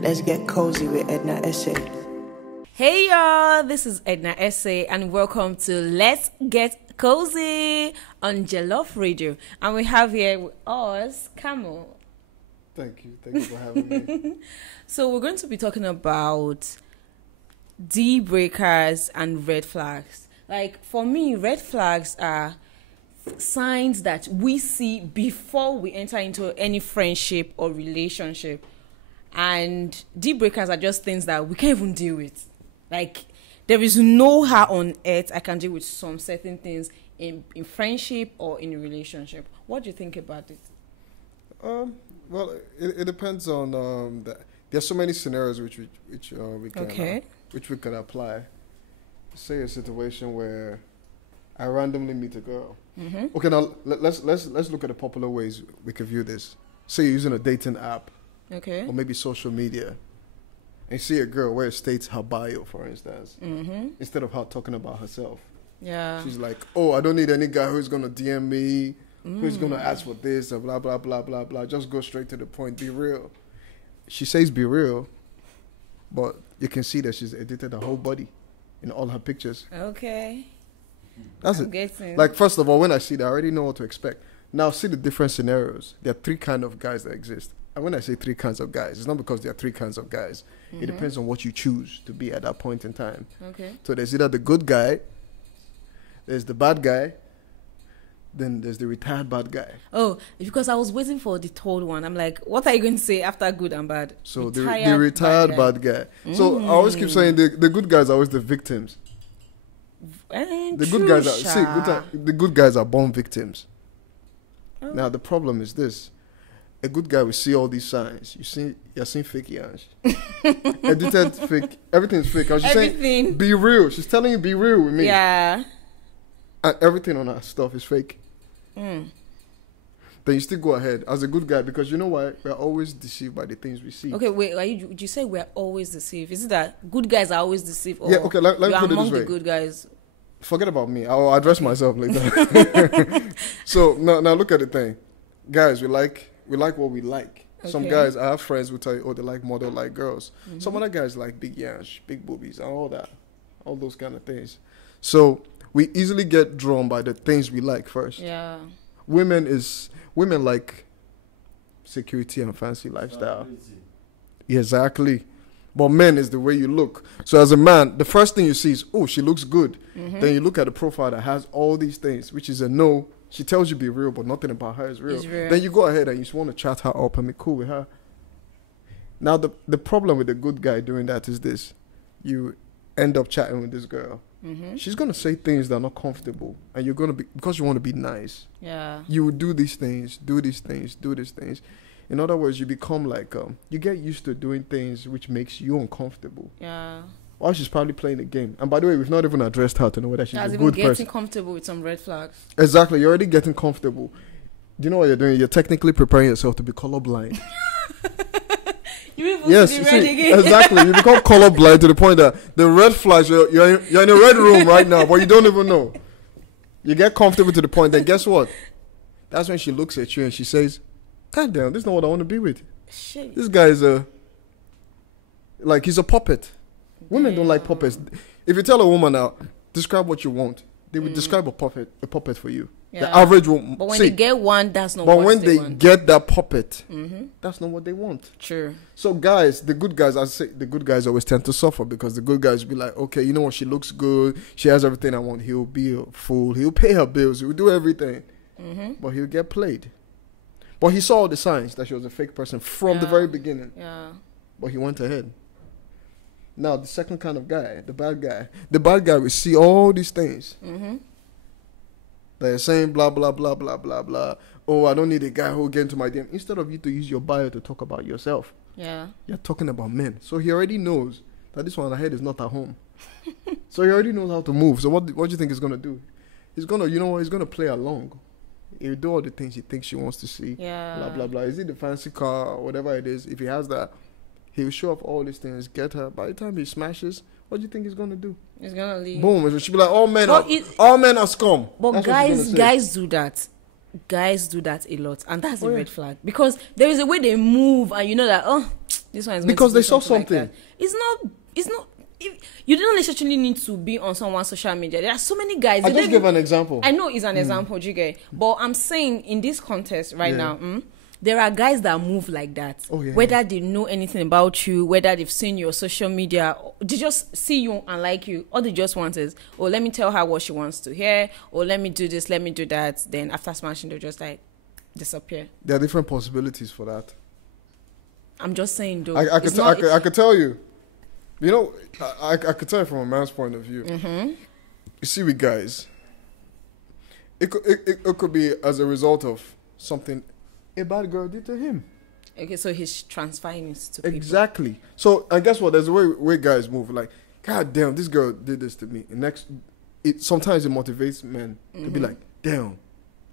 Let's get cozy with Edna Ese. Hey y'all, this is Edna Ese and welcome to Let's Get Cozy on Jollof Radio. And we have here with us, Camo. Thank you for having me. So we're going to be talking about deal breakers and red flags. Like for me, red flags are signs that we see before we enter into any friendship or relationship. And deal breakers are just things that we can't even deal with. Like, there is no how on earth I can deal with some certain things in friendship or in a relationship. What do you think about it? Well, it depends on there's so many scenarios which we could apply. Say a situation where I randomly meet a girl. Mm-hmm. Okay, now let's look at the popular ways we could view this. Say you're using a dating app, okay, or maybe social media, and you see a girl where it states her bio, for instance, mm-hmm, instead of her talking about herself. Yeah, she's like, "Oh, I don't need any guy who's gonna DM me, who's gonna ask for this, and blah blah blah blah blah. Just go straight to the point. Be real." She says, "Be real," but you can see that she's edited her whole body in all her pictures. Okay. That's it. Like, first of all, when I see that, I already know what to expect. Now, see the different scenarios. There are three kinds of guys that exist. And when I say three kinds of guys, it's not because there are three kinds of guys. Mm-hmm. It depends on what you choose to be at that point in time. Okay. So there's either the good guy, there's the bad guy, then there's the retired bad guy. Oh, because I was waiting for the third one. I'm like, what are you going to say after good and bad? So the retired bad guy. So I always keep saying the good guys are always the victims. The good guys are born victims. Oh. Now the problem is this: a good guy will see all these signs. You're seeing fake yans, edited fake. Everything's fake. She's saying, "Be real." She's telling you, "Be real with me." Yeah. And everything on her stuff is fake. Mm. Then you still go ahead as a good guy because you know why? We're always deceived by the things we see. Okay, wait. Would you say we're always deceived? Is it that good guys are always deceived? Or yeah. Okay. Let me put it this way. Among the good guys. Forget about me. I'll address myself later. So now look at the thing, guys. We like what we like. Okay. Some guys, I have friends who tell you, oh, they like model-like girls. Mm-hmm. Some other guys like big yans, big boobies, and all that, all those kind of things. So we easily get drawn by the things we like first. Yeah. Women like security and fancy lifestyle. Yeah, exactly. But men is the way you look. So as a man, the first thing you see is, oh, she looks good. Mm-hmm. Then you look at the profile that has all these things, which is a no. She tells you be real, but nothing about her is real. Then you go ahead and you just want to chat her up and be cool with her. Now, the problem with a good guy doing that is this. You end up chatting with this girl. Mm-hmm. She's going to say things that are not comfortable. And you're going to be, because you want to be nice. Yeah. You would do these things. In other words, you become like, you get used to doing things which makes you uncomfortable. Yeah. While she's probably playing a game. And by the way, we've not even addressed her to know whether she's a good person. Getting comfortable with some red flags. Exactly. You're already getting comfortable. Do you know what you're doing? You're technically preparing yourself to be colorblind. Yes, you see, exactly. You become colorblind to the point that the red flags, you're in a red room right now, but you don't even know. You get comfortable to the point that, guess what? That's when she looks at you and she says, God damn, this is not what I want to be with. Shit. This guy is he's a puppet. Women don't like puppets. If you tell a woman now, describe what you want, they will describe a puppet for you. Yeah. The average woman. But when they get one, that's not what they want. But when they get that puppet, that's not what they want. True. So guys, the good guys always tend to suffer because the good guys be like, okay, you know what, she looks good, she has everything I want. He'll be a fool, he'll pay her bills, he'll do everything. Mm-hmm. But he'll get played. But he saw all the signs that she was a fake person from the very beginning. Yeah. But he went ahead. Now, the second kind of guy, the bad guy will see all these things. Mm-hmm. They're saying blah, blah, blah, blah, blah, blah. Oh, I don't need a guy who will get into my DM. Instead of you to use your bio to talk about yourself. Yeah. You're talking about men. So he already knows that this one ahead is not at home. So he already knows how to move. So what do you think he's going to do? He's going to, he's going to play along. He'll do all the things he thinks she wants to see. Yeah. Blah, blah, blah. Is it the fancy car or whatever it is? If he has that, he'll show off all these things, get her. By the time he smashes, what do you think he's going to do? He's going to leave. Boom. She'll be like, all men are scum. But guys do that. Guys do that a lot. And that's a red flag. Because there is a way they move and you know that, This one is because they saw like something. that. It's not. You don't necessarily need to be on someone's social media. There are so many guys. I just give an example. I know it's an example, Jige, but I'm saying in this context right now, there are guys that move like that. Oh, yeah, whether they know anything about you, whether they've seen your social media, they just see you and like you. All they just want is, oh, let me tell her what she wants to hear, or let me do this, let me do that. Then after smashing, they'll just like disappear. There are different possibilities for that. I'm just saying, though. I could tell you. You know, I could tell you from a man's point of view. You see, with guys, it could be as a result of something a bad girl did to him. Okay, so he's transferring it to people. Exactly. So, and guess what? There's a way guys move. Like, God damn, this girl did this to me. And sometimes it motivates men to be like, damn,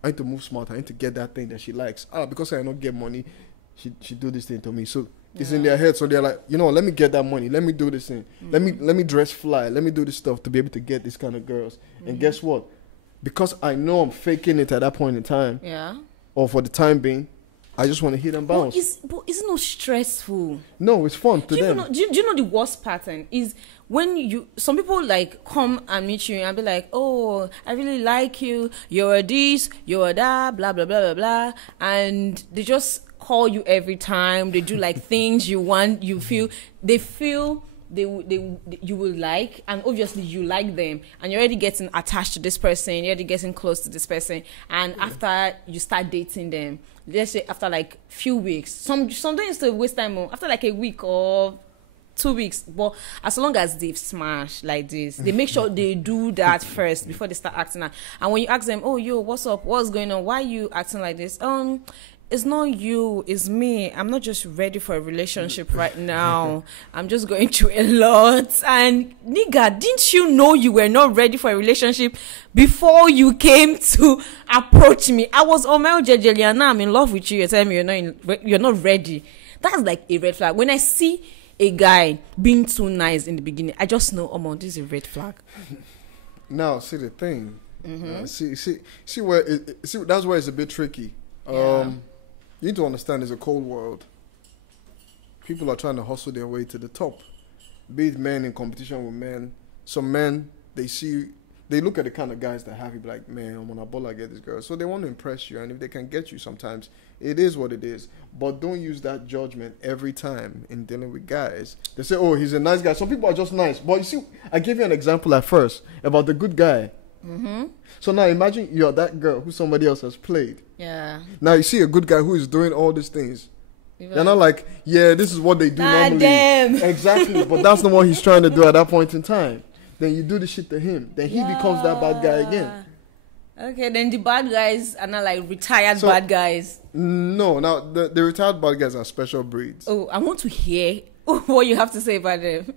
I need to move smart. I need to get that thing that she likes. Because I don't get money, she do this thing to me. So it's in their head. So they're like, you know, let me get that money. Let me do this thing. Let me dress fly. Let me do this stuff to be able to get this kind of girls. And guess what? Because I know I'm faking it at that point in time. Yeah. Or for the time being, I just want to hit and bounce. But it's not stressful. No, it's fun to them. Do you know the worst pattern is when some people like come and meet you and be like, oh, I really like you. You're a this, you're a that, blah, blah, blah, blah, blah. And they just call you every time. They do like things you want, you feel you will like, and obviously you like them, and you're already getting attached to this person, you're already getting close to this person, and after you start dating them, let's say after like few weeks, sometimes to waste time after like a week or 2 weeks, but as long as they've smashed like this, they make sure they do that first before they start acting out. And when you ask them, oh, yo, what's up, what's going on, why are you acting like this? It's not you, it's me. I'm not just ready for a relationship right now. I'm just going through a lot. And nigga, didn't you know you were not ready for a relationship before you came to approach me? I was Omel Jejeli and now I'm in love with you. You're telling me you're not ready. That's like a red flag. When I see a guy being too nice in the beginning, I just know, oh man, this is a red flag. Now, see the thing. See where that's where it's a bit tricky. You need to understand it's a cold world. People are trying to hustle their way to the top. Be it men in competition with men. Some men, they look at the kind of guys that have you be like, man, I'm on a ball, I get this girl. So they want to impress you, and if they can get you sometimes, it is what it is. But don't use that judgment every time in dealing with guys. They say, oh, he's a nice guy. Some people are just nice. But you see, I gave you an example at first about the good guy. So now imagine you're that girl who somebody else has played. Yeah. Now you see a good guy who is doing all these things. You're not like, yeah, this is what they do normally. Damn. Exactly. But that's not what he's trying to do at that point in time. Then you do the shit to him. Then he becomes that bad guy again. Okay, then the bad guys are not like retired bad guys. No, now the retired bad guys are special breeds. Oh, I want to hear what you have to say about them.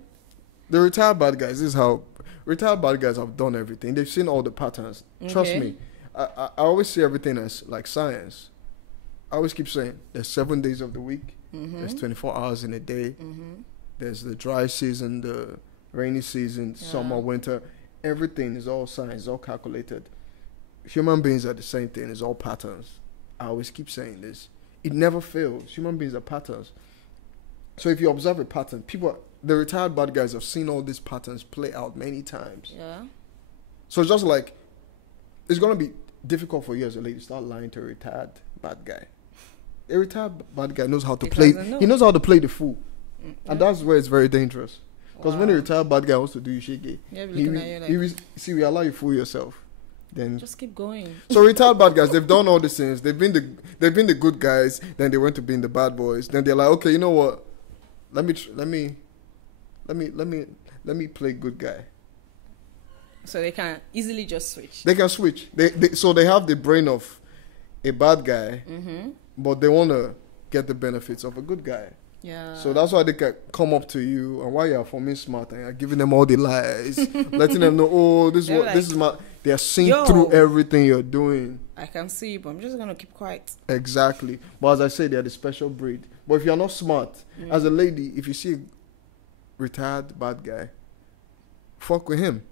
The retired bad guys, this is how retired bad guys have done everything. They've seen all the patterns. Trust me. I always see everything as like science. I always keep saying there's 7 days of the week. There's 24 hours in a day. There's the dry season, the rainy season, summer, winter. Everything is all science, it's all calculated. Human beings are the same thing. It's all patterns. I always keep saying this. It never fails. Human beings are patterns. So if you observe a pattern, the retired bad guys have seen all these patterns play out many times. Yeah. So it's just like, it's going to be difficult for you as a lady to start lying to a retired bad guy. A retired bad guy knows how to play. He knows how to play the fool. And that's where it's very dangerous. Because when a retired bad guy wants to do you shaky, we allow you to fool yourself. Then just keep going. So retired bad guys, they've done all these things. They've been the good guys. Then they went to being the bad boys. Then they're like, okay, you know what? Let me play good guy. So they can easily just switch. They can switch. So they have the brain of a bad guy, but they want to get the benefits of a good guy. Yeah. So that's why they can come up to you, and while you're forming smart and you're giving them all the lies, letting them know, oh, this is my. They are seeing through everything you're doing. I can see, but I'm just gonna keep quiet. Exactly. But as I say, they're the special breed. But if you're not smart, as a lady, if you see a retired bad guy, fuck with him.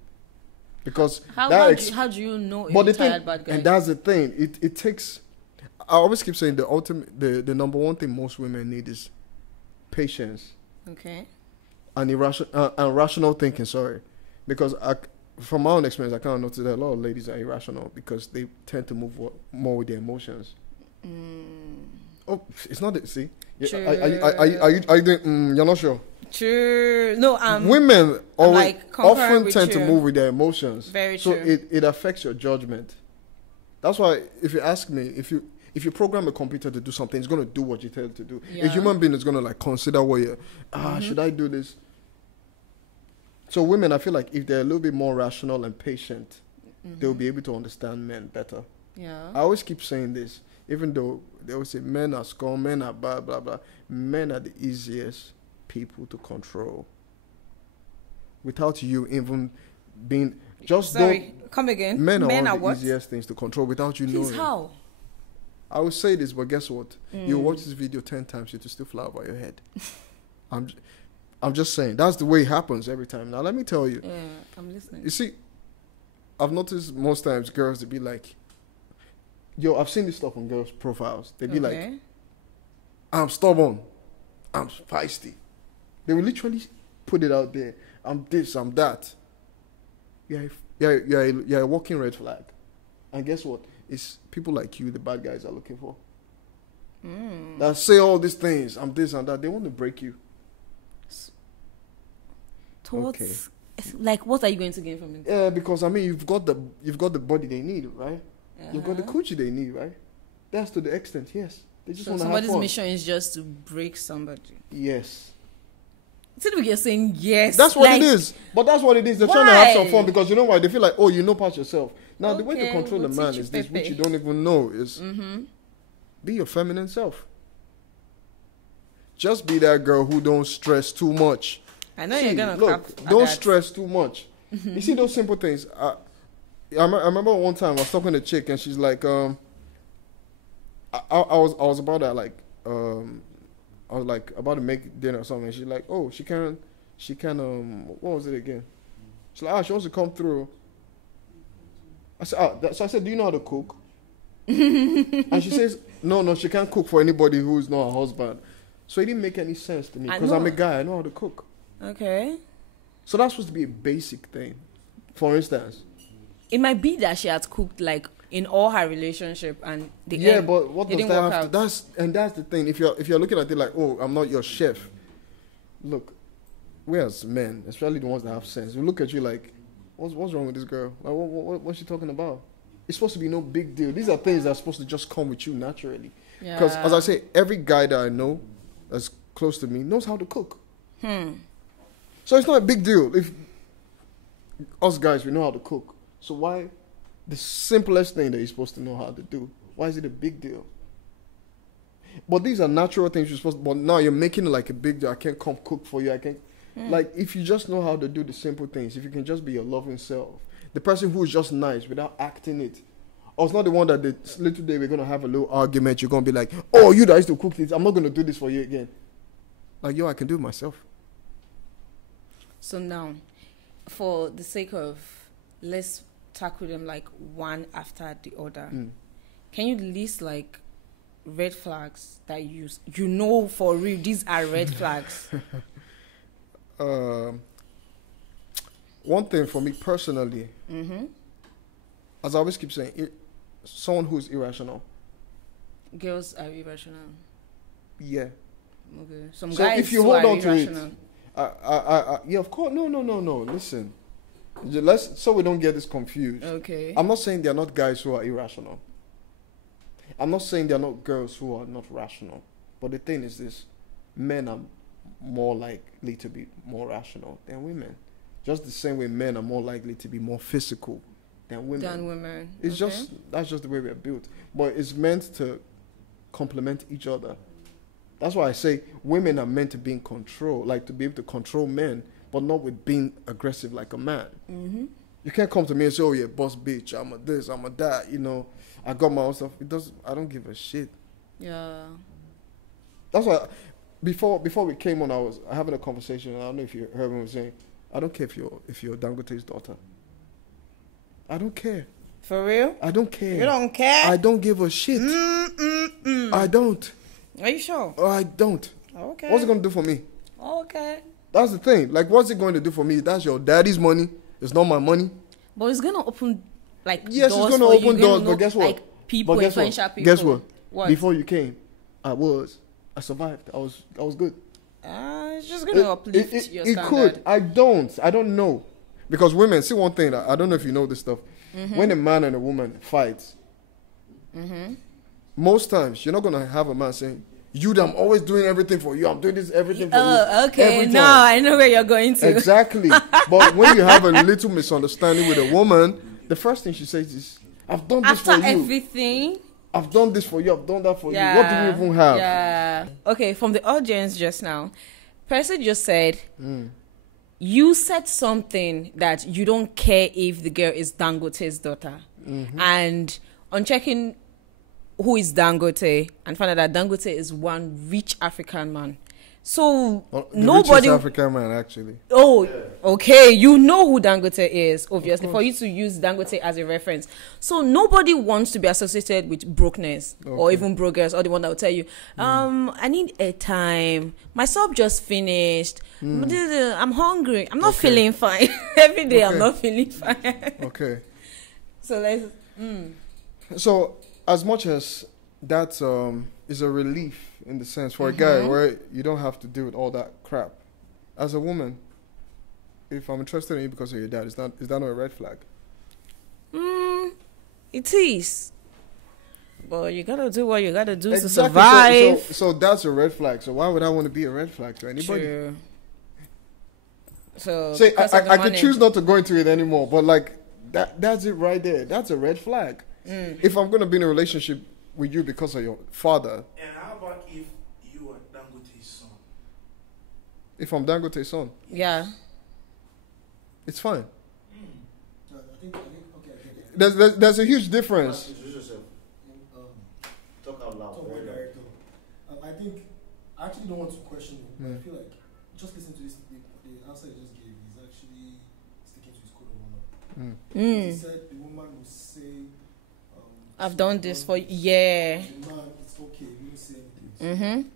Because how do you know a retired bad guy? And that's the thing. It takes. I always keep saying the number one thing most women need is patience, Okay. and rational thinking. Sorry, because from my own experience, I kind of noticed that a lot of ladies are irrational because they tend to move more with their emotions. Oh, it's not that. See, True. are you doing? You're not sure. True. No, women always like concurring often with tend to you. move with their emotions. Very so true. it affects your judgment. That's why if you ask me, if you program a computer to do something, it's gonna do what you tell it to do. Yeah. A human being is gonna like consider what you should I do this? So women, I feel like if they're a little bit more rational and patient, they'll be able to understand men better. Yeah. I always keep saying this, even though they always say men are scum, men are blah blah blah. Men are the easiest people to control. Without you even being just Sorry, come again. men are one are of the what? easiest things to control without you Please, knowing. how? I will say this, but guess what? You watch this video 10 times, it will still fly over your head. I'm just saying that's the way it happens every time. Now let me tell you. Yeah, I'm listening. You see, I've noticed most times girls they be like, "Yo, I've seen this stuff on girls' profiles. They be like, I'm stubborn, I'm feisty." They will literally put it out there. I'm this, I'm that. You're a walking red flag. And guess what? It's people like you the bad guys are looking for. That say all these things, I'm this and that. They want to break you. Towards, Okay. like, what are you going to gain from it? Yeah, because I mean you've got the body they need, right? You've got the coochie they need, right? That's to the extent, yes. They just So want to have somebody's fun. mission is just to break somebody. Yes. Instead of you're saying yes. That's what like, it is. But that's what it is. They're trying to have some Why? fun because you know why? They feel like, oh, you know past yourself. Now, the way to Okay, control we'll a man teach you, is this, which Pepe. you don't even know, is be your feminine self. Just be that girl who don't stress too much. I know See, you're gonna look, clap. don't at that. stress too much. You see those simple things. I remember one time I was talking to a chick and she's like, I was about to like, I was like about to make dinner or something. And she's like, oh, she can, what was it again? She's like, she wants to come through. I said, so I said, do you know how to cook? And she says, no, she can't cook for anybody who is not her husband. So it didn't make any sense to me because I'm a guy. I know how to cook. Okay. So that's supposed to be a basic thing. For instance. It might be that she has cooked like in all her relationship and But what does that have to? That's the thing. If you're looking at it like, oh, I'm not your chef. Look, we as men, especially the ones that have sense, we look at you like, what's wrong with this girl? Like, what's she talking about? It's supposed to be no big deal. These are things that are supposed to just come with you naturally. Because as I say, every guy that I know that's close to me knows how to cook. So it's not a big deal if us guys, we know how to cook. So why the simplest thing that you're supposed to know how to do, why is it a big deal? But these are natural things you're supposed to, but now you're making it like a big deal. I can't come cook for you. I can't. Like, if you just know how to do the simple things, if you can just be your loving self, the person who is just nice without acting it, or it's not the one that the little day we're going to have a little argument, you're going to be like, oh, you that used to cook this, I'm not going to do this for you again. Like, yo, I can do it myself. So now, for the sake of, let's tackle them like one after the other. Can you list like red flags that you know for real these are red flags? One thing for me personally, as I always keep saying, someone who's irrational. Girls are irrational. Yeah. Okay. Some So guys if you too hold are on to it, irrational. yeah, of course. No. Listen, so we don't get this confused. Okay. I'm not saying there are not guys who are irrational. I'm not saying there are not girls who are not rational. But the thing is this, men are more likely to be more rational than women. Just the same way men are more likely to be more physical than women. It's just, that's just the way we are built. But it's meant to complement each other. That's why I say women are meant to be in control, like to be able to control men, but not with being aggressive like a man. You can't come to me and say, oh yeah, boss bitch, I'm a this, I'm a that, you know, I got my own stuff. I don't give a shit. Yeah. That's why before we came on, I was having a conversation, and I don't know if you heard me saying, I don't care if you're Dangote's daughter. I don't care. For real? I don't care. You don't care? I don't give a shit. I don't. Are you sure? I don't. Okay. What's it going to do for me? Okay. That's the thing. Like, what's it going to do for me? That's your daddy's money. It's not my money. But it's going to open, like, Yes, doors it's going to open doors, know, but guess what? Like, people, but guess influential what? people. Guess what? What? Before you came, I survived. I was good. It's just going to uplift your standard. It could. I don't know. Because women, see one thing, I don't know if you know this stuff. When a man and a woman fights, most times you're not going to have a man saying, I'm always doing everything for you. I'm doing this, everything for you. Oh, okay. Every Now time. I know where you're going to. Exactly. But when you have a little misunderstanding with a woman, the first thing she says is, I've done this After for you. everything. I've done this for you. I've done that for you. What do we even have? Yeah. Okay, from the audience just now, person just said, you said something that you don't care if the girl is Dangote's daughter. And on checking who is Dangote and found out that Dangote is one rich African man. So nobody richest African man, actually. Oh, okay. You know who Dangote is, obviously, for you to use Dangote as a reference. So nobody wants to be associated with brokenness or even brokers, or the one that will tell you, I need a time. My sub just finished. I'm hungry. I'm not feeling fine. Every day I'm not feeling fine. Okay. So let's. So as much as that is a relief in the sense for a guy where you don't have to deal with all that crap, as a woman, if I'm interested in you because of your dad, is that not a red flag? It is. But you gotta do what you gotta do to Exactly. survive. So that's a red flag. So why would I want to be a red flag to anybody? True. So Say because of the I could money. choose not to go into it anymore, but like that's it right there. That's a red flag. If I'm gonna be in a relationship with you because of your father. And how about if you are Dangote's son? If I'm Dangote's son, Yeah. it's fine. I think okay. There's a huge difference. Introduce yourself. Talk out loud. Talk about director. I think I actually don't want to question him. But I feel like just listen to this. The answer he just gave is actually sticking to his code of honor. He said the woman will say, I've done this for you. Yeah. the man, it's okay. We won't say anything.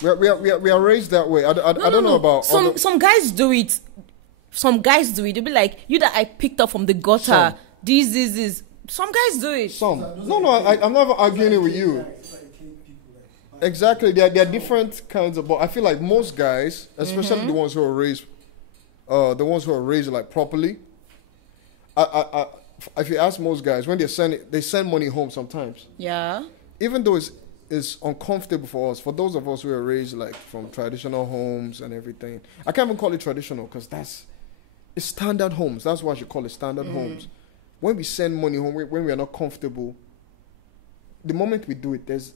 We are raised that way. I don't know about some guys do it. Some guys do it. They'll be like, you that I picked up from the gutter. Some. This. Some guys do it. some. No, I'm never arguing it with you. It's like people like Exactly, there are different kinds of. But I feel like most guys, especially the ones who are raised, like properly. If you ask most guys, when they send money home sometimes. Yeah. Even though it's uncomfortable for us, for those of us who are raised like from traditional homes and everything. I can't even call it traditional because it's standard homes. That's why I should call it standard homes. When we send money home, when we are not comfortable, the moment we do it, there's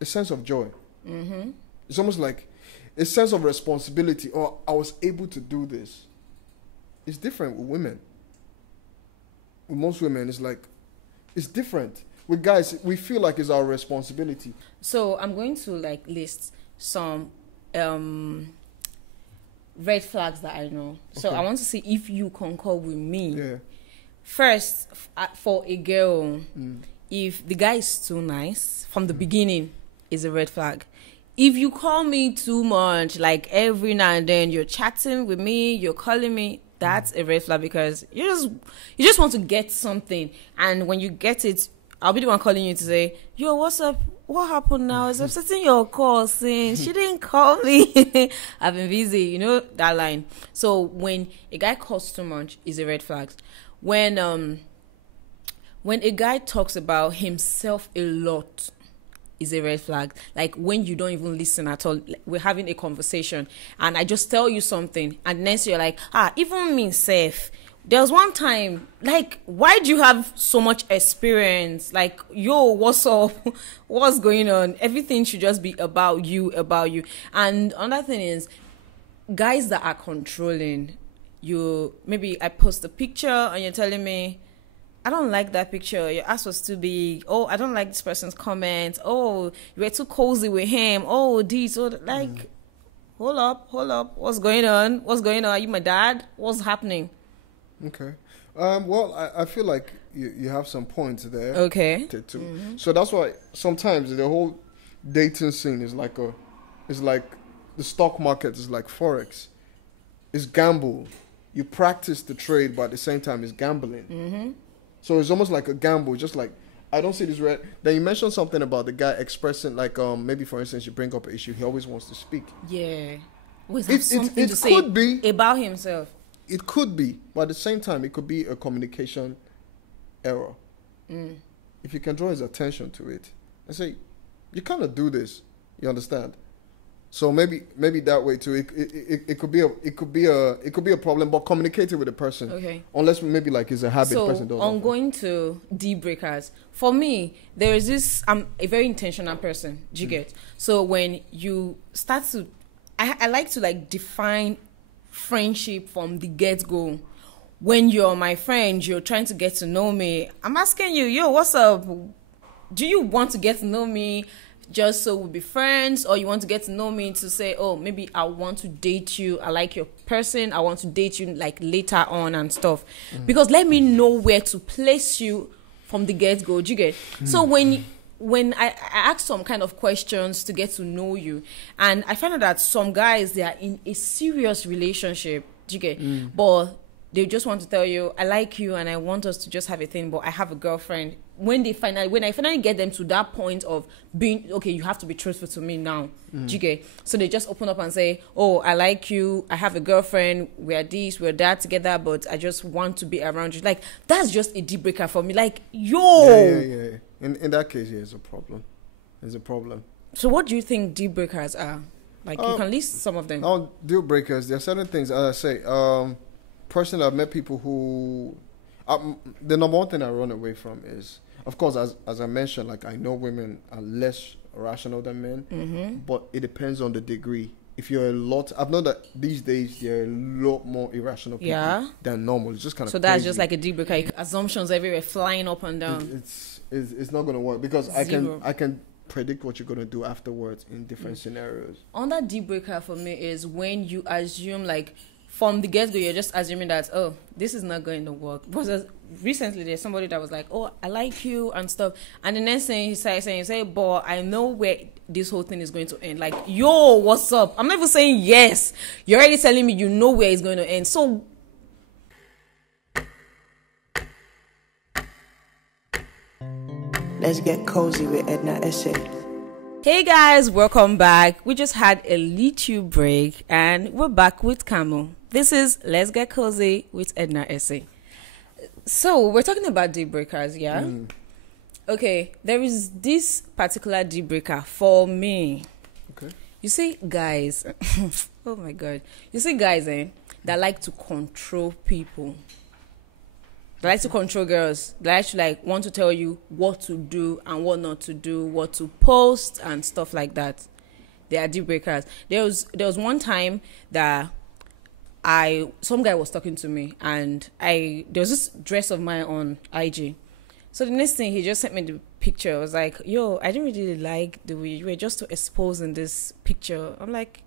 a sense of joy. It's almost like a sense of responsibility. Or I was able to do this. It's different with women. With most women, it's like it's different. With guys, we feel like it's our responsibility. So I'm going to like list some red flags that I know. So Okay. I want to see if you concur with me. Yeah. First, for a girl, if the guy is too nice from the beginning, is a red flag. If you call me too much, like every now and then you're chatting with me, you're calling me, that's a red flag because you just want to get something, and when you get it, I'll be the one calling you to say, yo, what's up? What happened now? Is upsetting your call saying she didn't call me. I've been busy, you know that line. So when a guy calls too much, is a red flag. When a guy talks about himself a lot, is a red flag. Like when you don't even listen at all. Like, we're having a conversation and I just tell you something and next you're like, even me safe. There was one time, like, why do you have so much experience? Like, yo, what's up? What's going on? Everything should just be about you. And another thing is, guys that are controlling, maybe I post a picture and you're telling me, I don't like that picture. Your ass was too big. Oh, I don't like this person's comment. Oh, you were too cozy with him. Oh, this. Oh, like, hold up. What's going on? Are you my dad? What's happening? Okay. Well, I feel like you have some points there. Okay. So that's why sometimes the whole dating scene is like is like the stock market is like forex. It's gamble. You practice the trade, but at the same time, it's gambling. Mm-hmm. So it's almost like a gamble. Just like I don't see this red. Then you mentioned something about the guy expressing, like maybe for instance, you bring up an issue. He always wants to speak. Yeah. Always have something to say could be about himself. It could be, but at the same time, it could be a communication error. If you can draw his attention to it and say, you cannot do this. You understand? So maybe that way too. It could be a problem, but communicate it with the person. Okay. Unless maybe like it's a habit the person does. So on going to deal breakers, for me, there is this. I'm a very intentional person. Do you get? So when you start to, I like to like define friendship from the get go. When you're my friend, you're trying to get to know me. I'm asking you, yo, what's up? Do you want to get to know me just so we'll be friends, or you want to get to know me to say, oh, maybe I want to date you, I like your person, I want to date you like later on and stuff? Because let me know where to place you from the get-go. Do you get? So when I ask some kind of questions to get to know you, and I find out that some guys, they are in a serious relationship. Do you get? But they just want to tell you, I like you and I want us to just have a thing, but I have a girlfriend. When I finally get them to that point of being, okay, you have to be truthful to me now. Do you get? So they just open up and say, oh, I like you, I have a girlfriend, we're this, we're that together, but I just want to be around you. Like, that's just a deal breaker for me. Like, yo! Yeah. In that case, yeah, it's a problem. It's a problem. So what do you think deal breakers are? Like, you can list some of them. Oh, deal breakers, there are certain things, as I say, personally, I've met people who, the number one thing I run away from is, of course, as I mentioned, like I know women are less rational than men, but it depends on the degree. If you're I've known that these days there are a lot more irrational people than normal. It's just kind of that's crazy. Just like a deal breaker. Like, assumptions everywhere, flying up and down. It's not going to work because I can predict what you're going to do afterwards in different scenarios. On that deal breaker for me is when you assume, like, from the get-go, you're just assuming that, oh, this is not going to work. Because recently, there's somebody that was like, oh, I like you and stuff. And the next thing he say, but I know where this whole thing is going to end. Like, yo, what's up? I'm not even saying yes. You're already telling me you know where it's going to end. So, Let's get cozy with Edna Ese. hey guys, welcome back. We just had a little break and we're back with Camo. This is Let's Get Cozy with Edna Ese. So we're talking about deal breakers, yeah? Okay, there is this particular deal breaker for me. Okay. You see guys, oh my God. You see guys, that like to control people. They like to control girls. They actually want to tell you what to do and what not to do, what to post and stuff like that. They are deal breakers. There was one time that some guy was talking to me and there was this dress of mine on IG. So the next thing, he just sent me the picture. I was like, yo, I didn't really like the way you were just so exposed in this picture. I'm like,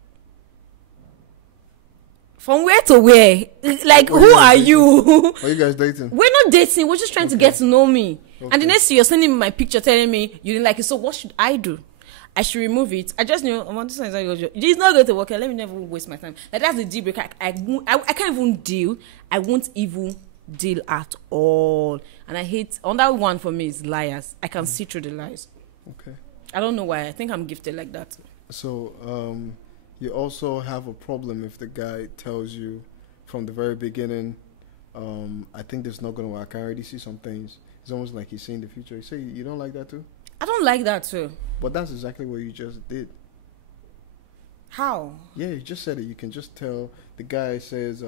from where to where? Like, who are you? Are you guys dating? We're not dating. We're just trying to get to know me. Okay. And the next thing, you're sending me my picture telling me you didn't like it. So what should I do? I should remove it. I just knew, this is not going to work. Let me never waste my time. Like, that's the deal breaker. I can't even deal. I won't even deal at all. And I hate, on that one for me is liars. I can see through the lies. Okay. I don't know why. I think I'm gifted like that. So, you also have a problem if the guy tells you from the very beginning, I think this is not going to work. I already see some things. It's almost like he's seeing the future. You say you don't like that too? I don't like that too. But that's exactly what you just did. How? Yeah, you just said it. You can just tell the guy says,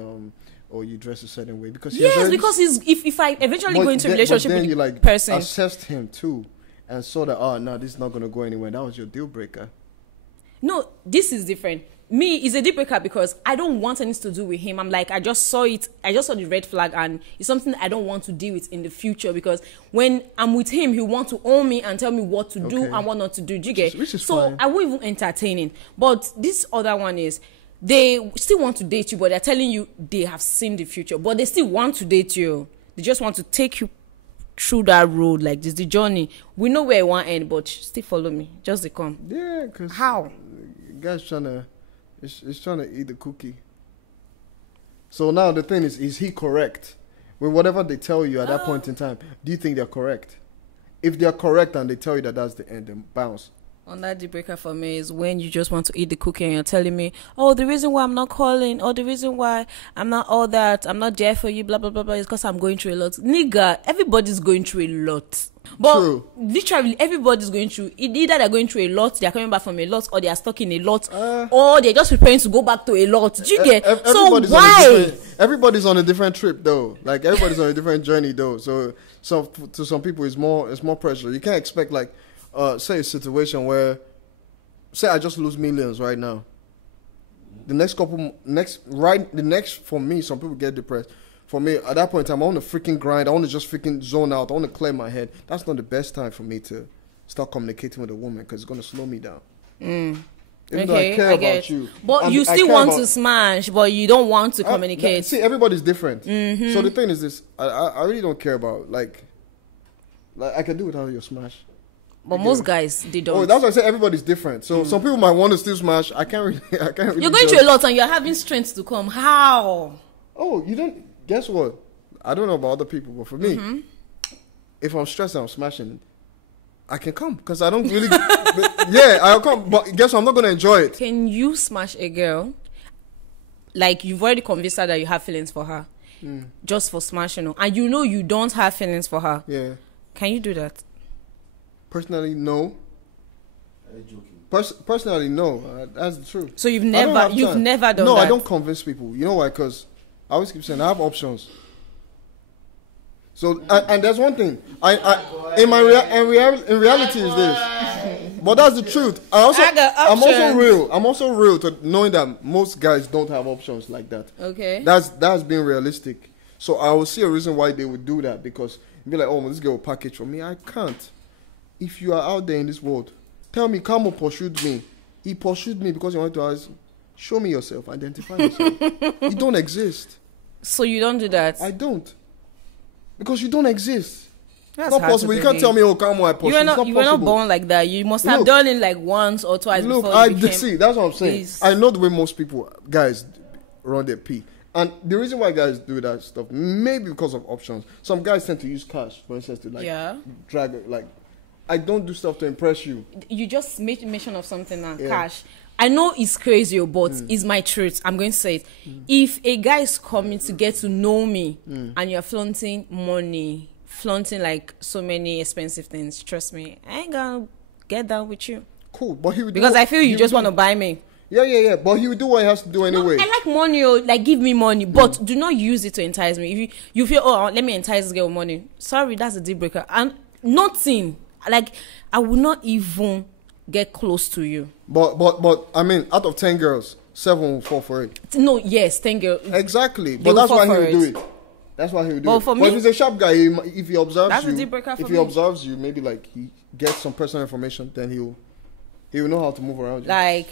or you dress a certain way because because if I eventually go into a relationship with the person, assessed him too, and saw that no, this is not going to go anywhere. That was your deal breaker. No, this is different. Me, it's a deal breaker because I don't want anything to do with him. I'm like, I just saw it. I just saw the red flag, and it's something I don't want to deal with in the future because when I'm with him, he wants to own me and tell me what to do and what not to do. Do you get? Which is so fine. I won't even entertain it. But this other one is, they still want to date you, but they're telling you they have seen the future. But they still want to date you. They just want to take you through that road, like this, the journey. We know where it won't end, but still follow me. Just they come. Yeah, because how? guy's trying to, is trying to eat the cookie. So now the thing is he correct? With whatever they tell you at that point in time, do you think they're correct? If they're correct and they tell you that that's the end, then bounce. On that deal breaker for me is when you just want to eat the cookie and you're telling me, oh, the reason why I'm not calling, or the reason why I'm not all that, I'm not there for you, blah, blah, blah, blah, is because I'm going through a lot. Nigga, everybody's going through a lot. But True. Literally, everybody's going through, either they're going through a lot, they're coming back from a lot, or they are stuck in a lot, or they're just preparing to go back to a lot. Do you get? So why? Everybody's on a different trip, though. Like, everybody's on a different journey, though. So to some people, it's more pressure. You can't expect, like, say a situation where, say I just lose millions right now. The next for me, some people get depressed. For me, at that point in time, I want to freaking grind. I want to just freaking zone out. I want to clear my head. That's not the best time for me to start communicating with a woman because it's going to slow me down. Even though I care about you. But you still want to smash, but you don't want to communicate. See, everybody's different. So the thing is this, I really don't care about, like I can do without your smash. But most guys, they don't. Oh, that's why I say everybody's different. So some people might want to still smash. I can't really You're going through a lot and you're having strength to come. How? Oh, you don't. Guess what? I don't know about other people, but for me, if I'm stressed and I'm smashing, I can come because I don't really. Yeah, I'll come. But guess what? I'm not going to enjoy it. Can you smash a girl? Like, you've already convinced her that you have feelings for her. Just for smashing her. And you know you don't have feelings for her. Yeah. Can you do that? Personally, no. Are you joking? Personally, no. That's the truth. So you've never done that? No, I don't convince people. You know why? Because I always keep saying I have options. So and there's one thing in reality is this, but that's the truth. I'm also real to knowing that most guys don't have options like that. Okay. That's being realistic. So I will see a reason why they would do that because be like, oh, this girl will package for me. I can't. If you are out there in this world, tell me, Camo pursued me. He pursued me because he wanted to ask, show me yourself, identify yourself. You don't exist. So you don't do that? I don't. Because you don't exist. That's not possible. You can't tell me, oh, Camo, I pursued. You were not born like that. You must have done it like once or twice before you became... See, that's what I'm saying. Please. I know the way most people, guys, run their pee. And the reason why guys do that stuff, maybe because of options. Some guys tend to use cash, for instance, to drag it, like... I don't do stuff to impress you. You just made mention of something now, cash. I know it's crazy, but it's my truth. I'm going to say it. If a guy is coming to get to know me and you're flaunting money, flaunting like so many expensive things, trust me, I ain't gonna get down with you. Cool, but he would because I feel you just want to buy me. Yeah. But he would do what he has to do anyway. No, I like money, like give me money, but do not use it to entice me. If you feel, oh, let me entice this girl with money. Sorry, that's a deal breaker. And nothing. Like, I would not even get close to you. But I mean, out of 10 girls, 7 will fall for it. No, yes, 10 girls. Exactly. But that's why he would do it. That's why he would do it. But if he's a sharp guy, if he observes you, observes you, maybe like he gets some personal information, then he will know how to move around you. Like,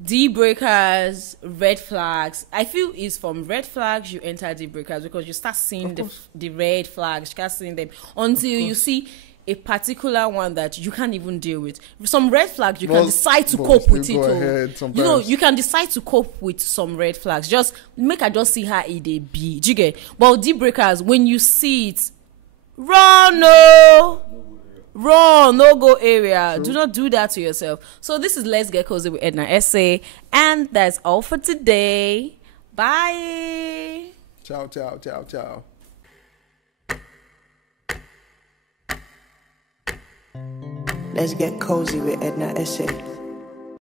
deal breakers, red flags. I feel it's from red flags you enter deal breakers because you start seeing the red flags. You start seeing them until you see a particular one that you can't even deal with. Some red flags you can decide to cope with it. You can decide to cope with some red flags. Just make her just see her in a B. Do you get? But deal breakers, when you see it, run, no go area. True. Do not do that to yourself. So this is Let's Get Cozy with Edna Ese, and that's all for today. Bye. Ciao. Let's Get Cozy with Edna Ese.